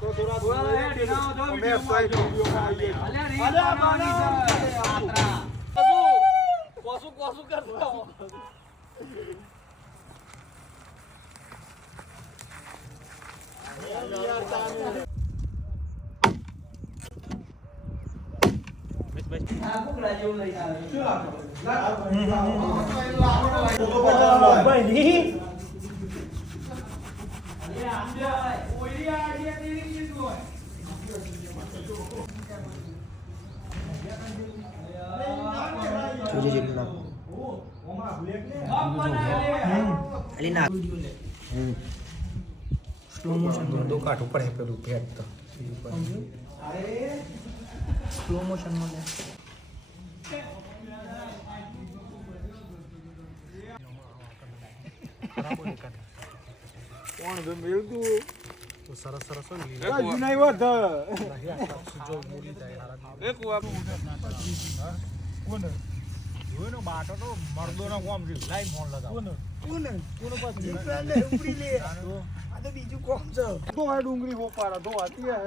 તો થોડા થોડા અમે સાઈડ આવજો. આવીએ. છે. છે. પાત્રા. કોસું કોસું કરતો આ કુકડા જેવું લઈ આવે. અલ્યા આમ જો, ઓયડી આઈડિયા તેરી કીધું હોય. જોજે જેટલું સ્લો મોશન દો કાઠ ઉપર હે પેલું ભેટ તો? સ્લો મોશનમાં લે કોણ મેળતું સરસ સરસ બોલી જાય બાટો તો મર્દો ના કોમ છે. લાઈવ ફોન લગાવો. કોને કોને પાછું ઉપડી લે. આ તો બીજું કોમ છે. તો આ ડુંગળી હોપારા તો આતી હે.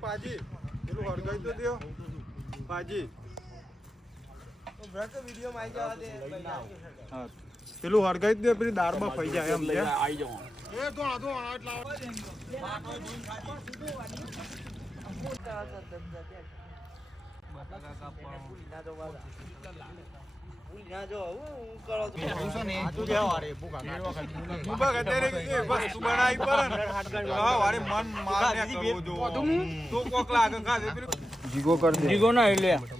પાજી પેલું હળગાઈ તો દો પાજી વીડિયો માં આવી જવા દે હા પેલું હળગાઈ જ દે પેલી દાળમાં ફઈ જાય એમ લે આવી જાઓ એ તો આધો જીગો કર દે. જીગો ના એટલે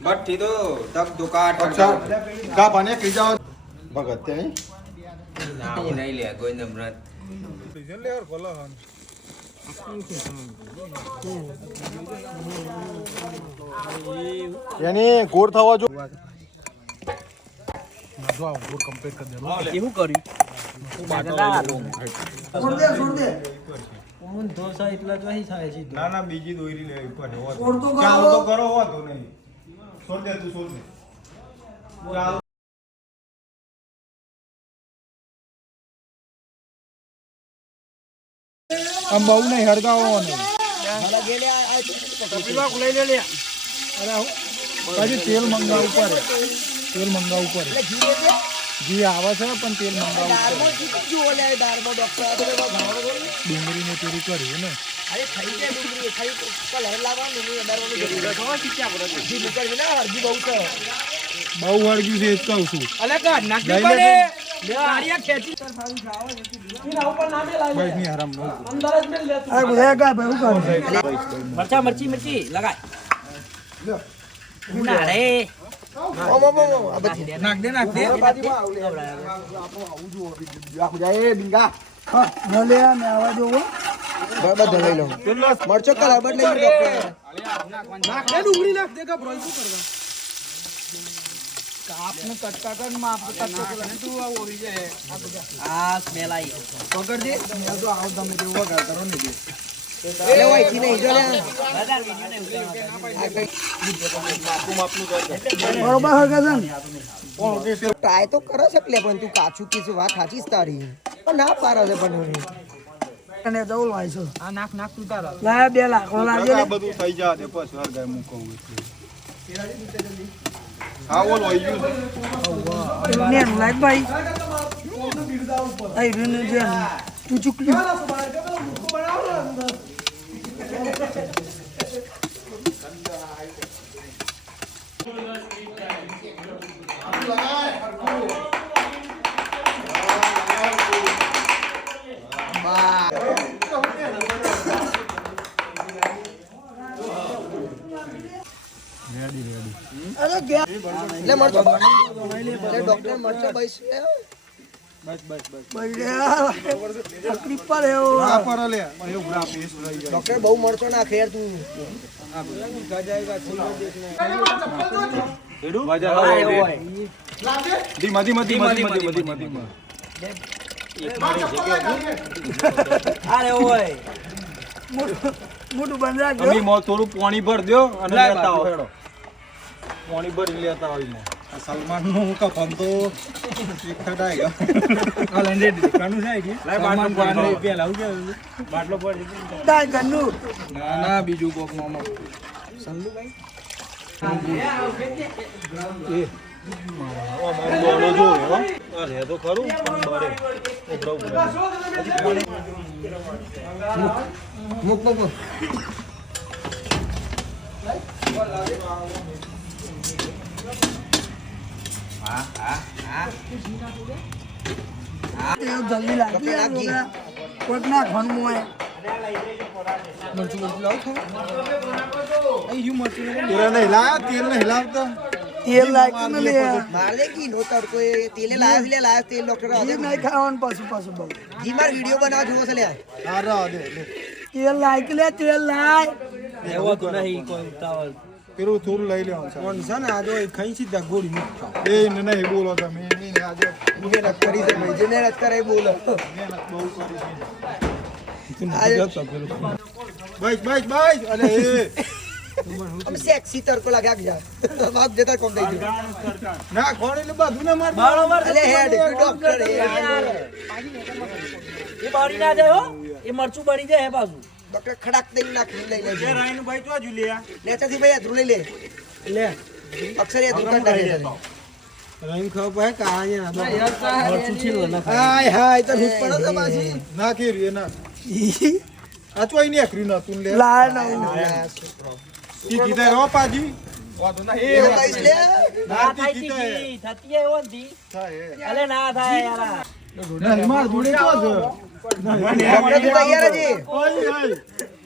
ભઠ્ઠી તો ધક અચ્છા. કા પાને કઈ જાવ ભગત તે નહીં? લે કોઈ નમ્રત ડીઝલ લેવર કોલા હન યાની ગોળ થવા જો. આ કમ્પ્લીટ કરી એવું કર્યું છોડ દે છોડ દે ના ના બીજી દોરી લે પડે હોત. છોડ તો કરો. ચાલ તો કરો હોત તો નહીં. છોડ દે તું છોડ દે. ચાલ. આમ બહુ નહીં હળગાવવાનું લઈ લે લે. અરે પછી તેલ મંગાવું પડે. તેલ મંગાવું પડે. ઘી આવે છે પણ તેલ મંગાવવું પડે ડુંગળી ને. ચોરી કરી ને બહુ વળગ્યું છે એ જ કહું છું. અલે કાઢ નાખી પડે. કરું મરચા મરચી મરચી લગાય. ના રે નાખ દે નાખ દે મે લઈ મરચો કલર બદલે નાખ દે ડુંગળી નાખ દે ગભરો શું કરવા કાપને કટકા કર માપ તું આ ઓરી જાય આ સ્મેલ આવી પકડ દે તો આવ તમે જેવું વગાડ કરો ને એટલે હોયથી નહીં જો બરોબર ટ્રાય તો કરે છે એટલે પણ તું કાચું કીધું વાત સાચી જ તારી. પણ ના પારો છે પણ અને જવું લાવજો આ નાખ નાખ તું તારા. લાયા બે લાખ લાવજો બધું થઈ પછી હરગાય મૂકવું હા ઓલ ગયું છે. ને ભાઈ આઈ રીને જે તું ચૂકલી. એટલે મળશે ડોક્ટર મળતો ભાઈ. બસ પર ડોક્ટર બહુ મરચો નાખે યાર તું. ધીમા ધીમા ધીમા ધીમા ધીમા ધીમા અરે ઓય. મોટું બંધ રાખજો. તમે થોડું પાણી ભર દો અને લેતા આવો. પાણી ભરી લેતા આવી મો સલમાનનું કફન તો ખડાય આ લંડે કાનું છે કે લાય બાટલો પેલા આવું કે બાટલો પડી. તાર ઘરનું ના ના બીજું કોક મામા સંલુભાઈ અરે તો ખરું પણ બરે. મૂક મૂક. એ જલ્દી લાગી. કોઈક ના ખાવાનું હોય તેરા નહીં લાયા? તેલ નહીં લાવતા? તેલ લાગ્યું ને લે. માર દે કી? નો તડકો એ તેલે લે ડોક્ટર નહીં ખાવાનું પાછું પાછું બહુ. જી માર વિડિયો બનાવ જોવો છે લે. હા રા દે તેલ લાગ લે તેલ લાય. એવો નહીં કોઈ ઉતાવળ. પેલું થોડું લઈ લેવાનું કોણ છે ને આ જો ખાઈ સીધા ગોળી મૂકતા એ નહીં બોલો તમે એને આજે મહેનત કરી છે ભાઈ જે મહેનત કરે એ બોલો. મહેનત બહુ કરી છે. બસ બસ બસ અરે એ. આમ સેક્સી તડકો લાગે આગ બાપ જતા કોમ થઈ ગયું. ના કોણ એટલે બધું ને માર બરોબર અલે હેડ ડોક્ટર એ બાળી ના જાય હો. એ મરચું બળી જાય હે પાછું ડોક્ટર ખડાક દઈ નાખી લઈ લેજો. રાઈનું ભાઈ તો જુ લે લેતાથી ભાઈ અધરું લઈ લે. લે. અક્ષર એ દુકાન કરે રાયન ખાવ ભાઈ કાયા મરચું છીલો ના હાય હાય તો ભૂખ પડો તો પાછી. ના કે રે ના આ તો અહીં એકરી ના તું લે. લા ના ઈ કીધા રો પાજી. વાતો ના એ એ કઈશ લે. ના તીખી, થતી એવો નથી થાય અલે ના થાય યાર ના માર જોડે તો જ ડોક્ટર તું તૈયાર જ ઓય ઓય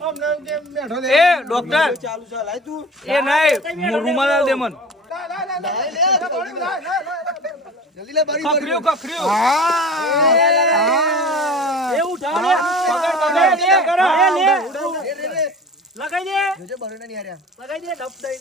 અમને કેમ બેઠો લે એ ડોક્ટર ચાલુ છે લાય તું એ નહીં રૂમાલ આલ દે મન જલ્દી લે બરી ખખર્યું ખખર્યું એ ઉઠાવ લે પકડ પકડ લે કરો એ લે લગાઈ દે જોજે બરોડા નહીં હાર્યા લગાઈ દે ડબ દઈ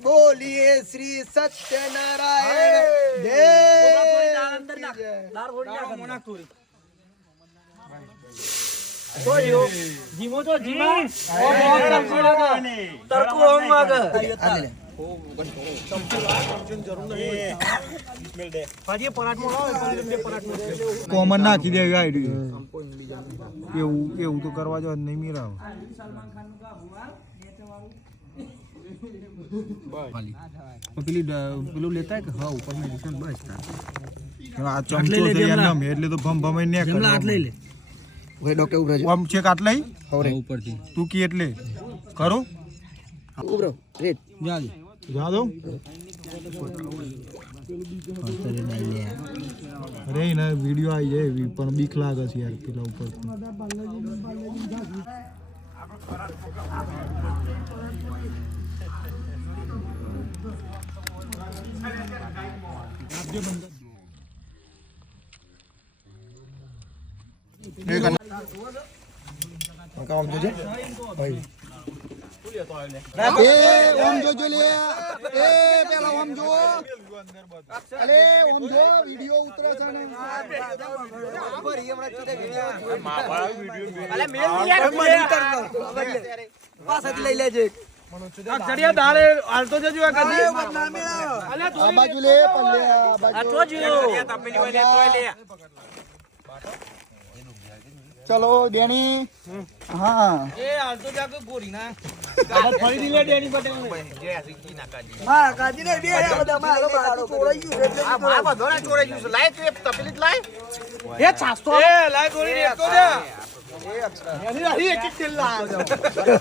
બોલીએ શ્રી સત્યનારાયણ જીમો તો જીમા તરકુ ઓમ. કોમન નાખી દે આઈડી એવું એવું તો કરવા જો નહીં મીરા પેલી પેલું લેતા કે? હા ઉપર મેડિસિન બસ. આ ચમચો એટલે તો ભમ ભમ ને લઈ લે. ઓય ડોક્ટર ઉભરો છે. આમ છે કાટ લઈ? હવરે તું કી એટલે? કરો. ઉભરો. રેટ જા દો અરે એના વીડિયો આવી જાય એવી પણ બીક લાગે છે યાર પેલા ઉપર. કામ જોજે ભાઈ એ ઓમ જોજો લે એ પેલા ઓમ જો અરે ઓમ જો વિડિયો ઉતરે છે ને પાછળથી લઈ લેજે અક્ષરિયા દાળે હાલતો જજો આ કદી આ બાજુ. લે પણ લે આ બાજુ. આ તો જો. ચલો દેણી હા એ હાલતો જાકો ગોરી ના ફરી દીલે ડેની પટેલ ને હા કાજી ને બે આ બધા મારો બાજુ ચોરાઈ ગયું છે લાય એ લાય ગોરી ને એક કિલ્લા દે